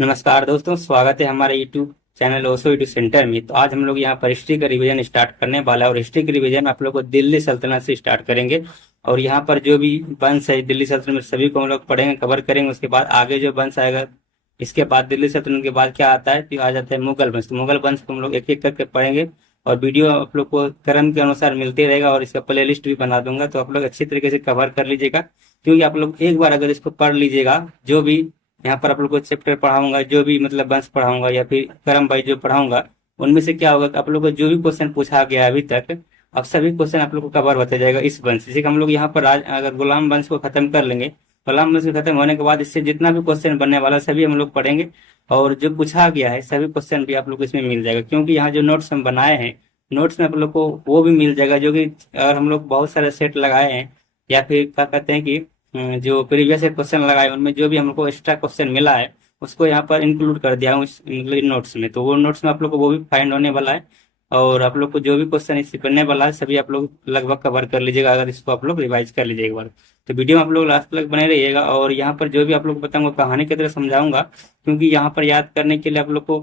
नमस्कार दोस्तों, स्वागत है हमारे YouTube channel Osho YouTube centre में। तो आज हम लोग यहाँ पर हिस्ट्री का रिवीजन स्टार्ट करने वाला है और हिस्ट्री के रिवीजन आप लोग को दिल्ली सल्तनत से स्टार्ट करेंगे। और यहाँ पर जो भी वंश है दिल्ली सल्तनत में सभी को हम लोग पढ़ेंगे, कवर करेंगे। उसके बाद आगे जो वंश आएगा, इसके बाद दिल्ली सल्तनत के बाद क्या आता है, तो आ जाता है मुगल वंश। तो मुगल वंश को हम लोग एक एक करके पढ़ेंगे और वीडियो आप लोग को क्रम के अनुसार मिलते रहेगा और इसका प्ले लिस्ट भी बना दूंगा, तो आप लोग अच्छी तरीके से कवर कर लीजिएगा। क्योंकि आप लोग एक बार अगर इसको पढ़ लीजिएगा, जो भी यहाँ पर आप लोग को चैप्टर पढ़ाऊंगा, जो भी मतलब वंश पढ़ाऊंगा या फिर क्रम वाइज जो पढ़ाऊंगा, उनमें से क्या होगा कि आप लोग को जो भी क्वेश्चन पूछा गया है अभी तक, अब सभी क्वेश्चन आप लोग को कवर होता जाएगा इस वंश। जैसे कि हम लोग यहाँ पर आज अगर गुलाम वंश को खत्म कर लेंगे, गुलाम वंश खत्म होने के बाद इससे जितना भी क्वेश्चन बनने वाला सभी हम लोग पढ़ेंगे और जो पूछा गया है सभी क्वेश्चन भी आप लोग को इसमें मिल जाएगा। क्योंकि यहाँ जो नोट्स हम बनाए हैं, नोट्स में आप लोग को वो भी मिल जाएगा, जो कि अगर हम लोग बहुत सारे सेट लगाए हैं या फिर क्या कहते हैं कि जो प्रीवियस क्वेश्चन लगाए उनमें जो भी हमको एक्स्ट्रा क्वेश्चन मिला है उसको यहाँ पर इंक्लूड कर दिया हूँ मतलब इन नोट्स में। तो वो नोट्स में आप लोग को वो भी फाइंड होने वाला है और आप लोग को जो भी क्वेश्चन इससे बनने वाला है सभी आप लोग लगभग कवर कर लीजिएगा, अगर इसको आप लोग रिवाइज कर लीजिएगा एक बार। तो वीडियो में आप लोग लास्ट तक बने रहिएगा और यहाँ पर जो भी आप लोग को बताऊंगा कहानी की तरह समझाऊंगा। क्योंकि यहाँ पर याद करने के लिए आप लोग को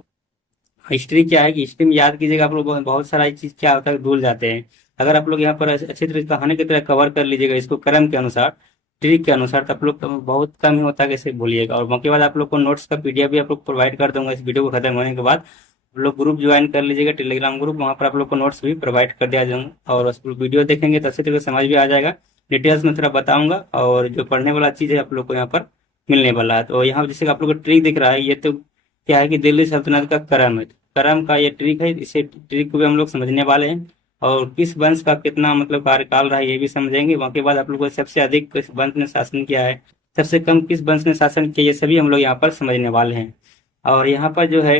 हिस्ट्री क्या है कि हिस्ट्री में याद कीजिएगा, आप लोग बहुत सारा चीज क्या होता है भूल जाते हैं। अगर आप लोग यहाँ पर अच्छी तरह कहानी की तरह कवर कर लीजिएगा इसको क्रम के अनुसार, ट्रिक के अनुसार, तो आप लोग बहुत कम ही होता है कैसे भूलिएगा। और मौके बाद आप लोग को नोट्स का पीडीएफ भी आप लोग प्रोवाइड कर दूंगा इस वीडियो को खत्म होने के बाद। आप लोग ग्रुप ज्वाइन कर लीजिएगा, टेलीग्राम ग्रुप, वहाँ पर आप लोग को नोट्स भी प्रोवाइड कर दिया जाऊंगा और उस वीडियो देखेंगे तो अच्छी तरह से समझ भी आ जाएगा। डिटेल्स में थोड़ा बताऊंगा और जो पढ़ने वाला चीज़ है आप लोग को यहाँ पर मिलने वाला है। तो यहाँ जैसे कि आप लोग को ट्रिक दिख रहा है, ये तो क्या है कि दिल्ली सल्तनत का करम है, करम का ये ट्रिक है। इसे ट्रिक को भी हम लोग समझने वाले हैं और किस वंश का कितना मतलब कार्यकाल रहा है ये भी समझेंगे। वहाँ के बाद आप लोग को सबसे अधिक किस वंश ने शासन किया है, सबसे कम किस वंश ने शासन किया, ये सभी हम लोग यहाँ पर समझने वाले हैं। और यहाँ पर जो है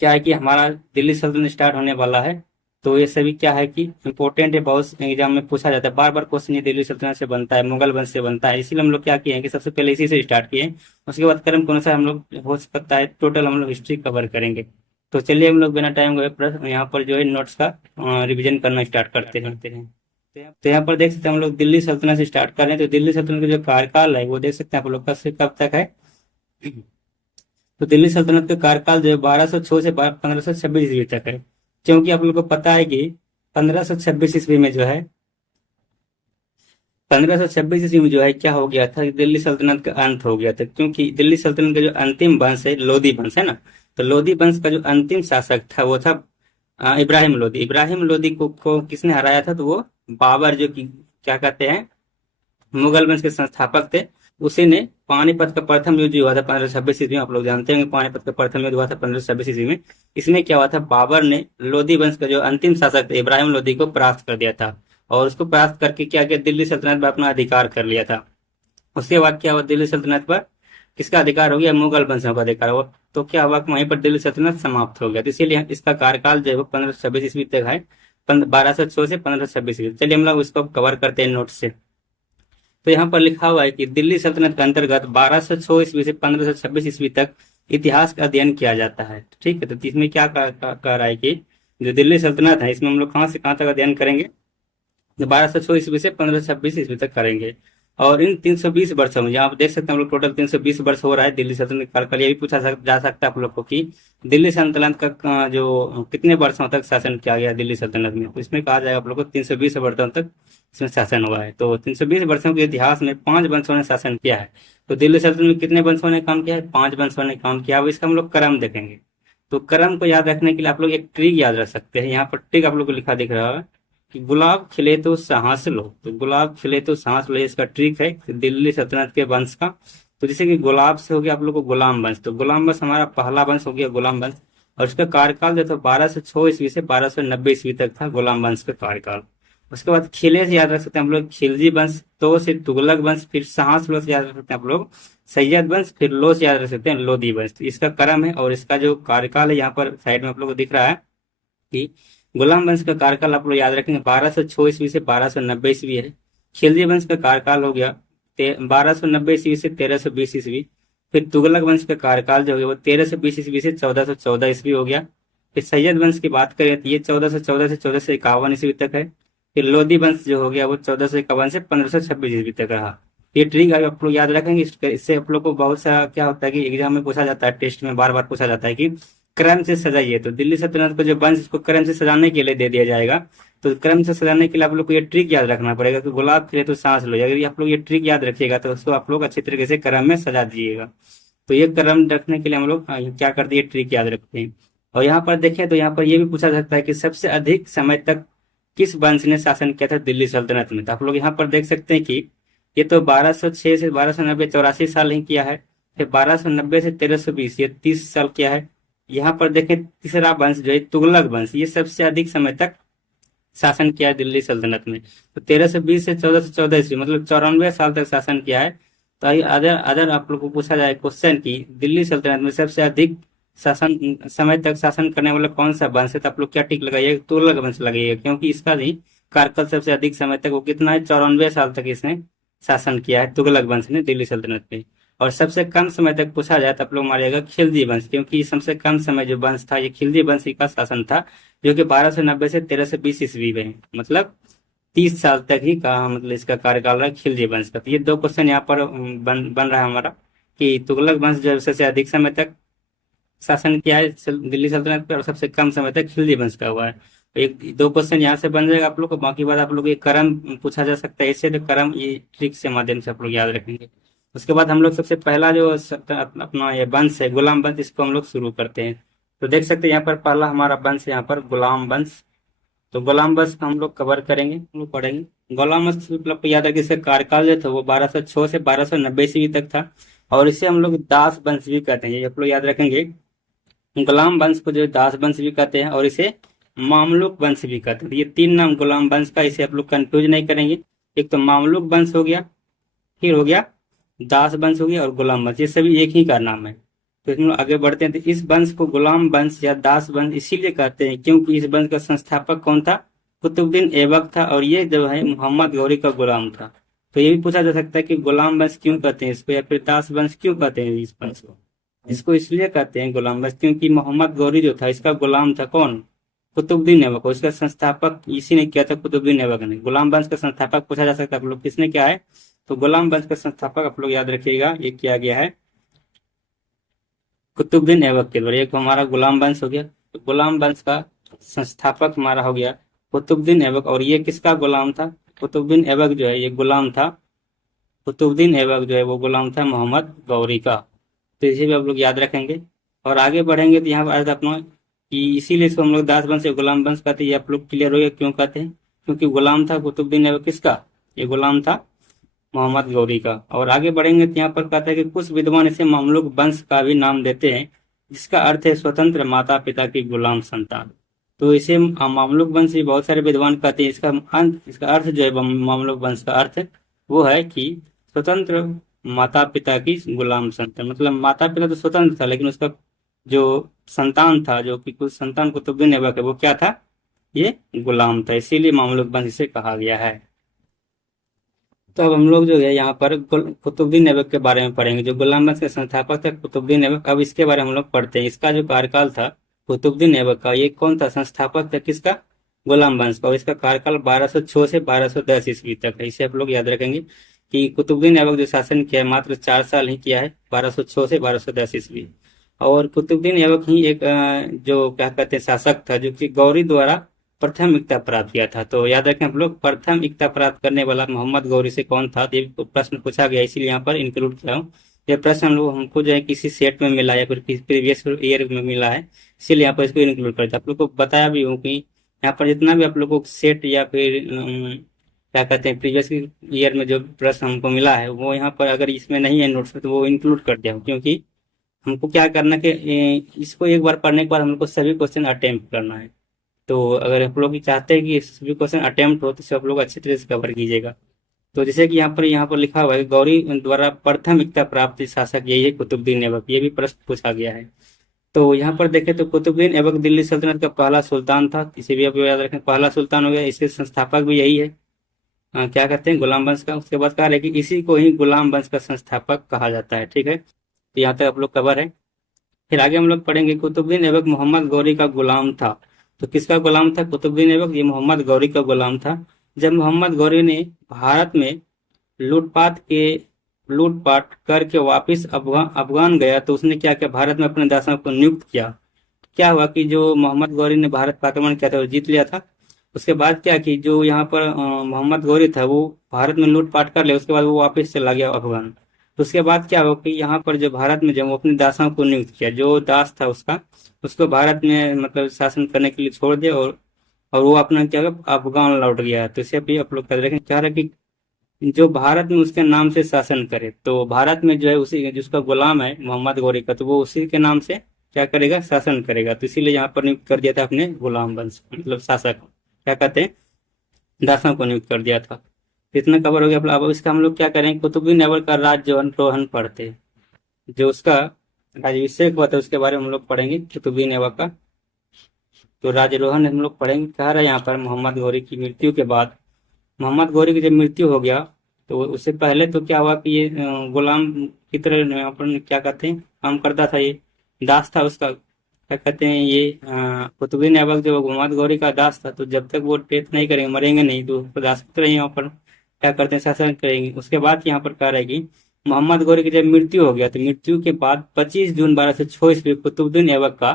क्या है कि हमारा दिल्ली सल्तनत स्टार्ट होने वाला है। तो ये सभी क्या है कि इंपॉर्टेंट है, बहुत एग्जाम में पूछा जाता है, बार बार क्वेश्चन ये दिल्ली सल्तनत से बनता है, मुगल वंश से बनता है। इसीलिए हम लोग क्या किए हैं कि सबसे पहले इसी से स्टार्ट किए हैं। उसके बाद क्रम के अनुसार हम लोग हो सकता है टोटल हम लोग हिस्ट्री कवर करेंगे। तो चलिए हम लोग बिना टाइम गए प्लस यहाँ पर जो है नोट्स का रिवीजन करना स्टार्ट करते हैं। तो यहाँ पर देख सकते हैं हम लोग दिल्ली सल्तनत से स्टार्ट कर रहे हैं। तो दिल्ली सल्तनत का जो कार्यकाल है वो देख सकते हैं आप लोग कब से कब तक है। तो दिल्ली सल्तनत का कार्यकाल जो है 1206 से 1526 ईस्वी तक है। क्योंकि आप लोग को पता है कि 1526 ईस्वी में जो है 1526 ईस्वी में जो है क्या हो गया था कि दिल्ली सल्तनत का अंत हो गया था। क्योंकि दिल्ली सल्तनत का जो अंतिम वंश है लोधी वंश है ना, तो लोधी वंश का जो अंतिम शासक था वो था इब्राहिम लोधी। इब्राहिम लोधी को किसने हराया था, तो वो बाबर जो कि क्या कहते हैं मुगल वंश के संस्थापक थे, उसी ने पानीपत का प्रथम युद्ध हुआ था 1526 ईस्वी में। आप लोग जानते हैं पानीपत का प्रथम युद्ध हुआ था 1526 ईस्वी में। इसमें क्या हुआ था, बाबर ने लोधी वंश का जो अंतिम शासक था इब्राहिम लोधी को परास्त कर दिया था और उसको परास्त करके क्या किया, दिल्ली सल्तनत पर अपना अधिकार कर लिया था। उसके बाद क्या हुआ, दिल्ली सल्तनत पर किसका अधिकार हो गया, मुगल वंशों का अधिकार हुआ। तो क्या हुआ कि वहीं पर दिल्ली सल्तनत समाप्त हो गया। तो इसीलिए इसका कार्यकाल जो है वो 1526 ईस्वी तक है, 1206 से 1526 ईस्वी। चलिए हम लोग इसको कवर करते हैं नोट से। तो यहाँ पर लिखा हुआ है कि दिल्ली सल्तनत के अंतर्गत 1206 ईस्वी से 1526 ईस्वी तक इतिहास का अध्ययन किया जाता है। ठीक है, तो इसमें क्या कह रहा है कि जो दिल्ली सल्तनत है इसमें हम लोग कहाँ से कहाँ तक अध्ययन करेंगे, 1206 ईस्वी से 1526 ईस्वी तक करेंगे। और इन 320 वर्षों में यहाँ आप देख सकते हैं हम लोग टोटल 320 वर्ष हो रहा है दिल्ली सल्तनत का कार्यकाल। ये भी पूछा जा सकता है आप लोग को कि दिल्ली सल्तनत का जो कितने वर्षों तक शासन किया गया दिल्ली सल्तनत में, तो इसमें कहा जाएगा आप लोग को 320 वर्षों तक इसमें शासन हुआ है। तो 320 वर्षों के इतिहास में 5 वंशों ने शासन किया है। तो दिल्ली सल्तनत में कितने वंशों ने काम किया है, 5 वंशों ने काम किया। अब इसका हम लोग क्रम देखेंगे। तो क्रम को याद रखने के लिए आप लोग एक ट्रिक याद रख सकते हैं। यहाँ पर ट्रिक आप लोग को लिखा दिख रहा है कि गुलाब खिले तो सांस लो। तो गुलाब खिले तो सांस लो, इसका ट्रिक है दिल्ली सल्तनत के वंश का। तो जैसे कि गुलाब से हो गया आप लोग को गुलाम वंश, तो गुलाम वंश हमारा पहला वंश हो गया गुलाम वंश। और उसका कार्यकाल जो था 1206 ईस्वी से 1290 ईस्वी तक था गुलाम वंश का कार्यकाल। उसके बाद खिले से याद रख सकते हैं हम लोग खिलजी वंश, तो से तुगलक वंश, फिर सांस लो से याद रख सकते हैं आप लोग सैयद वंश, फिर लो से याद रख सकते हैं लोधी वंश। तो इसका क्रम है और इसका जो कार्यकाल है यहाँ पर साइड में आप लोग को दिख रहा है कि गुलाम वंश का कार्यकाल आप लोग याद रखेंगे 1206 ईस्वी से 1290 ईस्वी है। खिलजी वंश का कार्यकाल हो गया 1290 ईस्वी से 1320 ईस्वी। फिर तुगलक वंश का कार्यकाल जो हो गया वो 1320 ईस्वी से 1414 ईस्वी हो गया। फिर सैयद वंश की बात करें तो ये 1414 से 1451 ईस्वी तक है। फिर लोधी वंश जो हो गया वो 1451 से 1526 ईस्वी तक रहा। ये ट्रिक अगर आप लोग याद रखेंगे, इससे आप लोग को बहुत सारा क्या होता है कि एग्जाम में पूछा जाता है, टेस्ट में बार बार पूछा जाता है कि क्रम से सजाइए। तो दिल्ली सल्तनत को जो वंश, इसको क्रम से सजाने के लिए दे दिया जाएगा। तो क्रम से सजाने के लिए आप लोग को ये ट्रिक याद रखना पड़ेगा कि गुलाब खिले तो सांस लो। अगर आप लोग ये ट्रिक याद रखिएगा तो उसको आप लोग अच्छी तरीके से क्रम में सजा दीजिएगा। तो ये क्रम रखने के लिए हम लोग क्या करते हैं, ट्रिक याद रखते हैं। और यहाँ पर देखें तो यहाँ पर ये भी पूछा सकता है कि सबसे अधिक समय तक किस वंश ने शासन किया था दिल्ली सल्तनत में। तो आप लोग यहाँ पर देख सकते हैं कि ये तो 1206 से 1290 84 साल ही किया है। फिर 1290 से 1320 ये 30 साल किया है। यहाँ पर देखें तीसरा वंश जो है तुगलक वंश, ये सबसे अधिक समय तक शासन किया है दिल्ली सल्तनत में। तो 1320 से 1414 ईस्वी मतलब 94 साल तक शासन किया है। तो अदर अदर आप लोग को पूछा जाए क्वेश्चन की दिल्ली सल्तनत में सबसे अधिक शासन समय तक शासन करने वाला कौन सा वंश है, तो आप लोग क्या टिक लगाइएगा, तुगलक वंश लगाइएगा, क्योंकि इसका भी कार्यकाल सबसे अधिक समय तक वो कितना है, 94 साल तक इसने शासन किया है तुगलक वंश ने दिल्ली सल्तनत पे। और सबसे कम समय तक पूछा जाए तो आप लोग मारिएगा खिलजी वंश, क्योंकि सबसे कम समय जो वंश था ये खिलजी वंश का शासन था, जो कि 1290 से 1320 ईस्वी में, मतलब 30 साल तक ही का मतलब इसका कार्यकाल रहा खिलजी वंश का। तो ये दो क्वेश्चन यहाँ पर बन रहा है हमारा कि तुगलक वंश जो सबसे अधिक समय तक शासन किया है दिल्ली सल्तनत पे और सबसे कम समय तक खिलजी वंश का हुआ है। तो एक दो क्वेश्चन यहाँ से बन जाएगा आप लोग को। बाकी बात आप लोग ये क्रम पूछा जा सकता है इससे, तो क्रम ये ट्रिक से माध्यम से आप लोग याद रखेंगे। उसके बाद हम लोग सबसे पहला जो अपना ये वंश है गुलाम वंश, इसको हम लोग शुरू करते हैं। तो देख सकते हैं यहाँ पर पहला हमारा वंश है यहाँ पर गुलाम वंश। तो गुलाम वंश को हम लोग कवर करेंगे, हम लोग पढ़ेंगे। गुलाम वंश मतलब याद रखिए इसका कार्यकाल जो था वो 1206 से 1290 ईस्वी तक था। और इसे हम लोग दास वंश भी कहते हैं, ये आप लोग याद रखेंगे। गुलाम वंश को जो दास वंश भी कहते हैं और इसे मामलुक वंश भी कहते हैं। ये तीन नाम गुलाम वंश का, इसे आप लोग कंफ्यूज नहीं करेंगे। एक तो मामलुक वंश हो गया, फिर हो गया दास वंश हो गया, और गुलाम वंश, ये सभी एक ही का नाम है। तो इसमें आगे बढ़ते हैं। तो इस वंश को गुलाम वंश या दास वंश इसीलिए कहते हैं क्योंकि इस वंश का संस्थापक कौन था, कुतुबुद्दीन ऐबक था, और ये जो है मोहम्मद गौरी का गुलाम था। तो ये भी पूछा जा सकता है कि गुलाम वंश क्यों कहते हैं इसको, या फिर दास वंश क्यों कहते हैं इस वंश को। इसको इसलिए कहते हैं गुलाम वंश क्योंकि मोहम्मद गौरी जो था इसका गुलाम था कौन, कुतुबुद्दीन ऐबक। इसका संस्थापक इसी ने किया था, कुतुबुद्दीन ऐबक ने। गुलाम वंश का संस्थापक पूछा जा सकता है आप लोग किसने क्या है, तो गुलाम वंश का संस्थापक आप लोग याद रखिएगा ये किया गया है कुतुबुद्दीन ऐबक के द्वारा। एक हमारा गुलाम वंश हो गया। तो गुलाम वंश का संस्थापक हमारा हो गया कुतुबुद्दीन ऐबक, और ये किसका गुलाम था, कुतुबुद्दीन ऐबक जो है ये गुलाम था, कुतुबुद्दीन ऐबक जो है वो गुलाम था मोहम्मद गौरी का। तो इसे भी आप लोग याद रखेंगे। और आगे बढ़ेंगे तो यहाँ पर अपना कि इसीलिए इसको हम लोग दास वंश या गुलाम वंश कहते हैं। ये आप लोग क्लियर हो गया क्यों कहते हैं, क्योंकि गुलाम था कुतुबुद्दीन ऐबक किसका, ये गुलाम था मोहम्मद गौरी का। और आगे बढ़ेंगे तो यहाँ पर कहता है कि कुछ विद्वान इसे मामलुक वंश का भी नाम देते हैं, जिसका अर्थ है स्वतंत्र माता पिता की गुलाम संतान। तो इसे मामलुक वंश भी बहुत सारे विद्वान कहते हैं। इसका अर्थ जो है मामलुक वंश का अर्थ वो है कि स्वतंत्र माता पिता की गुलाम संतान। मतलब माता पिता तो स्वतंत्र था लेकिन उसका जो संतान था, जो कि कुछ संतान कुतुबुद्दीन ऐबक है, वो क्या था, ये गुलाम था, इसीलिए मामलुक वंश इसे कहा गया है। तो अब हम लोग जो है यहाँ पर कुतुबुद्दीन ऐबक के बारे में पढ़ेंगे, जो गुलाम वंश के संस्थापक थे कुतुबुद्दीन ऐबक। अब इसके बारे में हम लोग पढ़ते हैं। इसका जो कार्यकाल था कुतुबुद्दीन ऐबक का, ये कौन था, संस्थापक था किसका, गुलाम वंश का। और इसका कार्यकाल 1206 से 1210 ईस्वी तक है। इसे आप लोग याद रखेंगे कि कुतुबुद्दीन ऐबक जो शासन किया है मात्र 4 साल ही किया है, 1206 से 1210 ईस्वी। और कुतुबुद्दीन ऐबक ही एक जो क्या कहते हैं शासक था, जो कि गौरी द्वारा प्रथम इक्ता प्राप्त किया था। तो याद रखें हम लोग, प्रथम इक्ता प्राप्त करने वाला मोहम्मद गौरी से कौन था, ये प्रश्न पूछा गया, इसीलिए यहाँ पर इंक्लूड किया हूँ। ये प्रश्न हम लोग हमको जो है किसी सेट में मिला है या फिर किसी प्रीवियस ईयर में मिला है, इसीलिए यहाँ पर इसको इंक्लूड करते हैं। आप लोग को बताया भी हूँ कि यहाँ पर जितना भी आप लोग को सेट या फिर क्या कहते हैं प्रीवियस ईयर में जो प्रश्न हमको मिला है, वो यहाँ पर अगर इसमें नहीं है नोट्स में तो वो इंक्लूड कर दिया हूँ। क्योंकि हमको क्या करना कि इसको एक बार पढ़ने के बाद हम लोग को सभी क्वेश्चन अटेम्प्ट करना है। तो अगर आप लोग चाहते हैं कि सभी क्वेश्चन अटेम्प्ट हो तो इसे आप लोग अच्छी तरह से कवर कीजिएगा। तो जैसे कि यहाँ पर लिखा हुआ है गौरी द्वारा प्रथम इक्ता प्राप्त शासक यही है कुतुबुद्दीन ऐबक, ये भी प्रश्न पूछा गया है। तो यहाँ पर देखें तो कुतुबुद्दीन ऐबक दिल्ली सल्तनत का पहला सुल्तान था, इसे भी आप याद रखें, पहला सुल्तान हो गया। इसके संस्थापक भी यही है, क्या कहते हैं, गुलाम वंश का। उसके बाद कहा है कि इसी को ही गुलाम वंश का संस्थापक कहा जाता है। ठीक है, तो यहाँ तक आप लोग कवर है। फिर आगे हम लोग पढ़ेंगे कुतुबुद्दीन ऐबक मोहम्मद गौरी का गुलाम था। तो किसका गुलाम था कुतुबुद्दीन ऐबक, ये मोहम्मद गौरी का गुलाम था। जब मोहम्मद गौरी ने भारत में लूटपाट करके वापिस अफगान गया तो उसने क्या किया, भारत में अपने दासों को नियुक्त किया। क्या हुआ कि जो मोहम्मद गौरी ने भारत का आक्रमण किया था वो जीत लिया था। उसके बाद क्या कि जो यहाँ पर मोहम्मद गौरी था वो भारत में लूटपाट कर लिया, उसके बाद वो वापस चला गया अफगान। तो उसके बाद क्या हुआ कि यहाँ पर जो भारत में जब वो अपने दासों को नियुक्त किया, जो दास था उसका, उसको भारत में मतलब शासन करने के लिए छोड़ दिया, और वो अपना क्या हुआ, अफगान लौट गया। तो इसे भी आप लोग क्या देखें, चाह रहे कि जो भारत में उसके नाम से शासन करे, तो भारत में जो है उसी जिसका गुलाम है मोहम्मद गौरी का, तो वो उसी के नाम से क्या करेगा, शासन करेगा। तो इसीलिए यहाँ पर नियुक्त कर दिया था अपने गुलाम वंश मतलब शासक, क्या कहते हैं, दासों को नियुक्त कर दिया था। तो इतना कवर हो गया। अब इसका हम लोग क्या करेंगे, कुतुबुद्दीन ऐबक का राज्यारोहण पढ़ते हैं। जो उसका राज्याभिषेक हुआ था उसके बारे में हम लोग पढ़ेंगे, कुतुबुद्दीन ऐबक का। तो राज्यारोहण हम लोग पढ़ेंगे। कह रहा है यहाँ पर मोहम्मद गौरी की मृत्यु के बाद, मोहम्मद गौरी की जब मृत्यु हो गया तो उससे पहले तो क्या हुआ कि ये गुलाम की तरह अपन क्या कहते हैं काम करता था, ये दास था उसका, क्या कहते हैं ये कुतुबुद्दीन ऐबक जो मोहम्मद गौरी का दास था, तो जब तक वो डेथ नहीं करेंगे, मरेंगे नहीं, तो उसको दास की तरह यहाँ पर क्या करते हैं, शासन करेंगे। उसके बाद यहाँ पर कह रहा है कि मोहम्मद गौरी की जब मृत्यु हो गया तो मृत्यु के बाद 25 जून 1206 ईस्वी कुतुबुद्दीन ऐबक का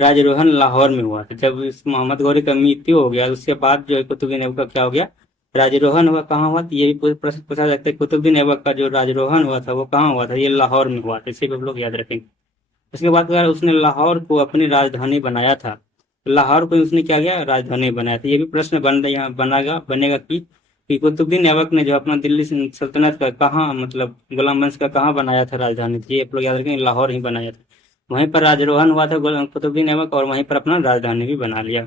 राजरोहन लाहौर में हुआ था। जब इस मोहम्मद गौरी का मृत्यु हो गया उसके बाद जो है कुतुबुद्दीन ऐबक का क्या हो गया, राजरोहन हुआ। कहाँ हुआ, तो ये भी प्रश्न पूछा जाता है, कुतुबुद्दीन ऐबक का जो राजरोहन हुआ था वो कहाँ हुआ था, ये लाहौर में हुआ था। इसे भी हम लोग याद रखेंगे। उसके बाद अगर उसने लाहौर को अपनी राजधानी बनाया था, तो लाहौर को उसने क्या किया, राजधानी बनाया था। ये भी प्रश्न यहाँ बनेगा कि कुतुबुद्दीन ऐबक ने जो अपना दिल्ली सल्तनत का कहाँ मतलब गुलाम वंश का कहाँ बनाया था राजधानी, तो ये आप लोग याद रखेंगे, लाहौर ही बनाया था। वहीं पर राजरोहन हुआ था कुतुबुद्दीन ऐबक, और वहीं पर अपना राजधानी भी बना लिया।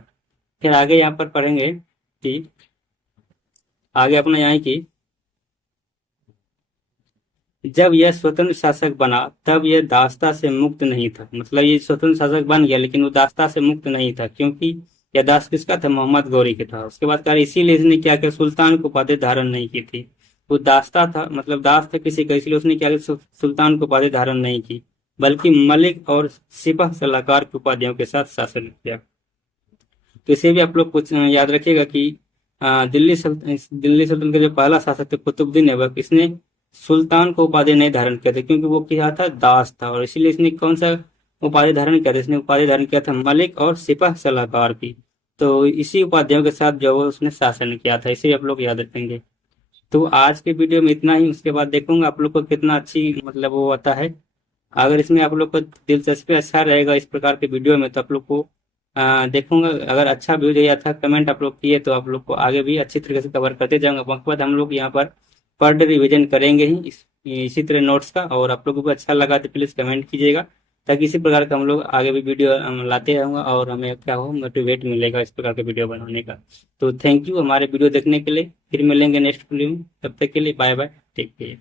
फिर आगे यहाँ पर पढ़ेंगे कि आगे अपना यहाँ की, जब यह स्वतंत्र शासक बना तब यह दासता से मुक्त नहीं था। मतलब ये स्वतंत्र शासक बन गया लेकिन वो दासता से मुक्त नहीं था, क्योंकि यह दास किसका था, मोहम्मद गौरी के था। उसके बाद कहा इसीलिए इसने क्या किया, सुल्तान को उपाधि धारण नहीं की थी। वो दासता था मतलब दास था किसी का, इसलिए उसने क्या किया, सुल्तान को उपाधि धारण नहीं की, बल्कि मलिक और सिपह सलाहकार की उपाधियों के साथ शासन किया। तो इसे भी आप लोग कुछ याद रखिएगा कि दिल्ली सल्तनत का जो पहला शासक था कुतुबुद्दीन ऐबक, इसने सुल्तान को उपाधि नहीं धारण किया था, क्योंकि वो क्या था, दास था, और इसीलिए इसने कौन सा उपाधि धारण किया था, इसने उपाधि धारण किया था मलिक और सिपह सलाहकार की। तो इसी उपाधियों के साथ जो है उसने शासन किया था, इसे आप लोग याद रखेंगे। तो आज के वीडियो में इतना ही। उसके बाद देखूंगा आप लोग को कितना अच्छी मतलब वो आता है। अगर इसमें आप लोग को दिलचस्पी अच्छा रहेगा इस प्रकार के वीडियो में, तो आप लोग को देखूंगा। अगर अच्छा वीडियो या अच्छा कमेंट आप लोग किए तो आप लोग को आगे भी अच्छी तरीके से कवर करते जाऊंगा। उसके बाद हम लोग यहाँ पर पर डे रिविजन करेंगे ही इसी तरह नोट्स का। और आप लोगों को अच्छा लगा तो प्लीज़ कमेंट कीजिएगा, ताकि इसी प्रकार का हम लोग आगे भी वीडियो लाते रहूँगा, और हमें क्या हो मोटिवेट मिलेगा इस प्रकार के वीडियो बनाने का। तो थैंक यू हमारे वीडियो देखने के लिए। फिर मिलेंगे नेक्स्ट वीडियो में, तब तक के लिए बाय बाय, टेक केयर।